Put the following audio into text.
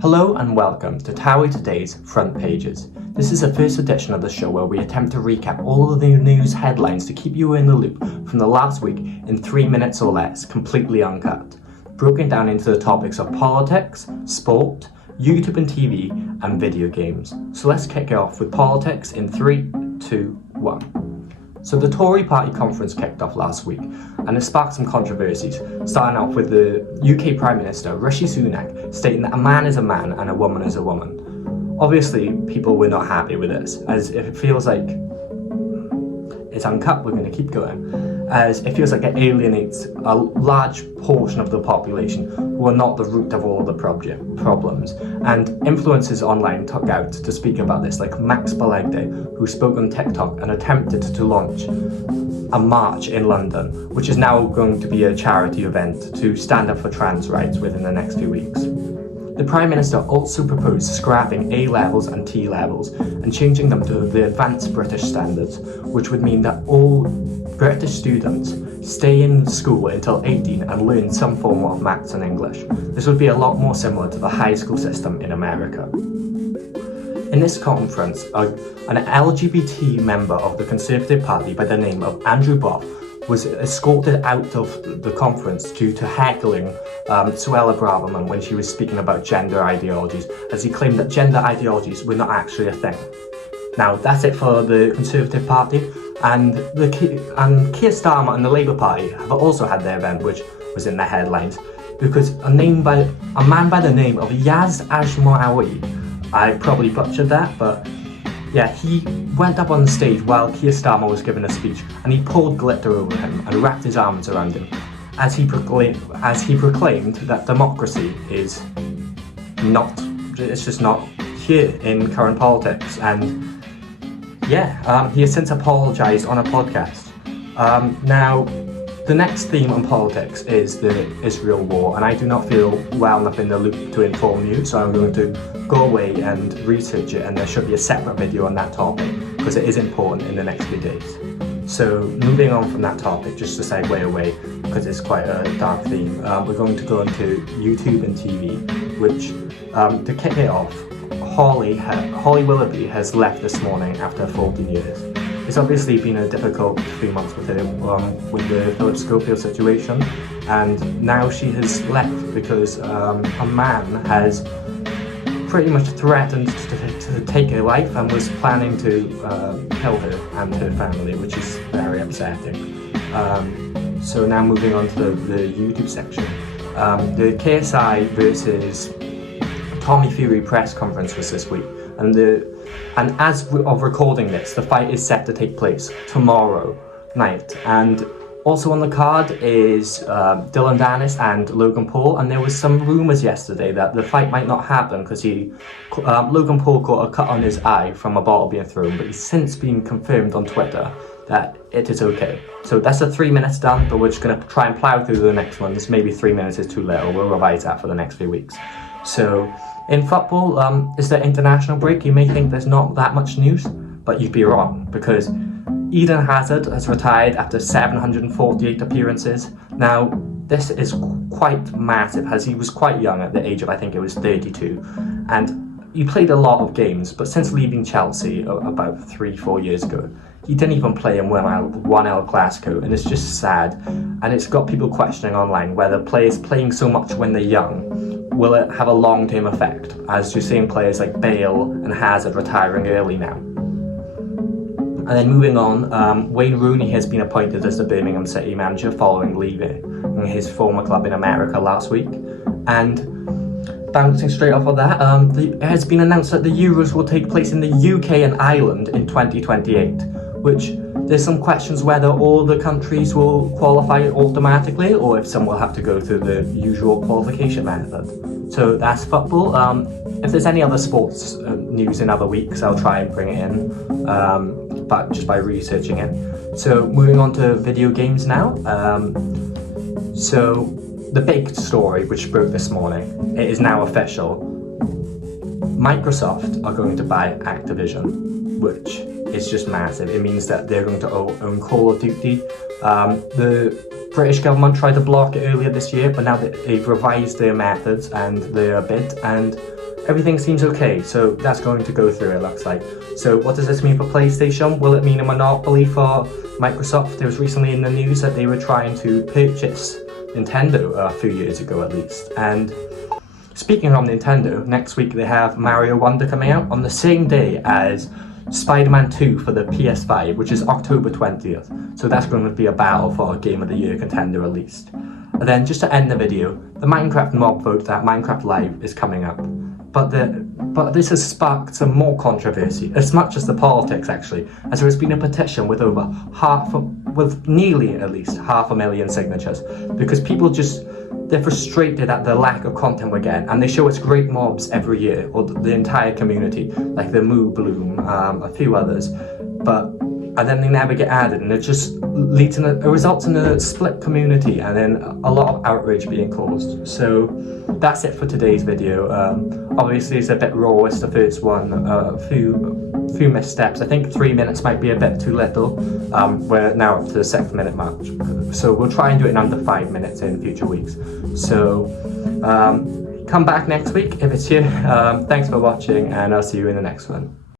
Hello and welcome to Tawe Today's Front Pages. This is the first edition of the show where we attempt to recap all of the news headlines to keep you in the loop from the last week in 3 minutes or less, completely uncut, broken down into the topics of politics, sport, YouTube and TV, and video games. So let's kick it off with politics in 3, 2, 1. So the Tory party conference kicked off last week and it sparked some controversies, starting off with the UK Prime Minister Rishi Sunak stating that a man is a man and a woman is a woman. Obviously people were not happy with this, as if it feels like it's uncut, we're going to keep going, as it feels like it alienates a large portion of the population who are not the root of all the problems. And influencers online took out to speak about this, like Max Balegde, who spoke on TikTok and attempted to launch a march in London, which is now going to be a charity event to stand up for trans rights within the next few weeks. The Prime Minister also proposed scrapping A-levels and T-levels and changing them to the advanced British standards, which would mean that all British students stay in school until 18 and learn some form of maths and English. This would be a lot more similar to the high school system in America. In this conference, an LGBT member of the Conservative Party by the name of Andrew Boff was escorted out of the conference due to heckling Suella Braverman when she was speaking about gender ideologies, as he claimed that gender ideologies were not actually a thing. Now that's it for the Conservative Party, and Keir Starmer and the Labour Party have also had their event, which was in the headlines, because a man by the name of Yaz Ajmoawi, I probably butchered that, but yeah, he went up on the stage while Keir Starmer was giving a speech and he poured glitter over him and wrapped his arms around him as he proclaimed that democracy is just not here in current politics. And yeah, he has since apologised on a podcast. Now, the next theme on politics is the Israel war, and I do not feel well enough in the loop to inform you, so I'm going to go away and research it, and there should be a separate video on that topic because it is important in the next few days. So moving on from that topic, just to segue away because it's quite a dark theme, we're going to go into YouTube and TV, which to kick it off, Holly Willoughby has left this morning after 14 years. It's obviously been a difficult 3 months with her with the Philip Schofield situation, and now she has left because a man has pretty much threatened to take her life and was planning to kill her and her family, which is very upsetting. So now moving on to the YouTube section. The KSI versus Tommy Fury press conference was this week, and as of recording this, the fight is set to take place tomorrow night. And also on the card is Dylan Dennis and Logan Paul, and there was some rumours yesterday that the fight might not happen because Logan Paul got a cut on his eye from a bottle being thrown, but he's since been confirmed on Twitter that it is okay. So that's the 3 minutes done, but we're just going to try and plough through the next ones. Maybe 3 minutes is too little, we'll revise that for the next few weeks. So in football, it's the international break. You may think there's not that much news, but you'd be wrong, because Eden Hazard has retired after 748 appearances. Now, this is quite massive, as he was quite young at the age of, I think it was 32, and he played a lot of games, but since leaving Chelsea about 3-4 years ago, he didn't even play in one El Clasico, and it's just sad. And it's got people questioning online whether players playing so much when they're young, will it have a long-term effect, as you're seeing players like Bale and Hazard retiring early now. And then moving on, Wayne Rooney has been appointed as the Birmingham City manager following leaving his former club in America last week. And bouncing straight off of that, it has been announced that the Euros will take place in the UK and Ireland in 2028, which there's some questions whether all the countries will qualify automatically or if some will have to go through the usual qualification method. So that's football. If there's any other sports news in other weeks, I'll try and bring it in, but just by researching it. So moving on to video games now. So the big story which broke this morning, it is now official. Microsoft are going to buy Activision, which is just massive. It means that they're going to own Call of Duty. The British government tried to block it earlier this year, but now that they've revised their methods and their bid, and everything seems okay, so that's going to go through, it looks like. So what does this mean for PlayStation? Will it mean a monopoly for Microsoft? It was recently in the news that they were trying to purchase Nintendo a few years ago at least. And speaking of Nintendo, next week they have Mario Wonder coming out on the same day as Spider-Man 2 for the PS5, which is October 20th. So that's going to be a battle for a Game of the Year contender at least. And then just to end the video, the Minecraft mob vote that Minecraft Live is coming up. But this has sparked some more controversy, as much as the politics actually, as there has been a petition with nearly at least 500,000 signatures, because people they're frustrated at the lack of content we're getting, and they show us great mobs every year, or the entire community, like the Moo Bloom, a few others, and then they never get added, and it just results in a split community, and then a lot of outrage being caused. So that's it for today's video. Obviously it's a bit raw, it's the first one, a few missteps. I think 3 minutes might be a bit too little. We're now up to the 7th minute mark, so we'll try and do it in under 5 minutes in future weeks. So come back next week if it's you. Thanks for watching, and I'll see you in the next one.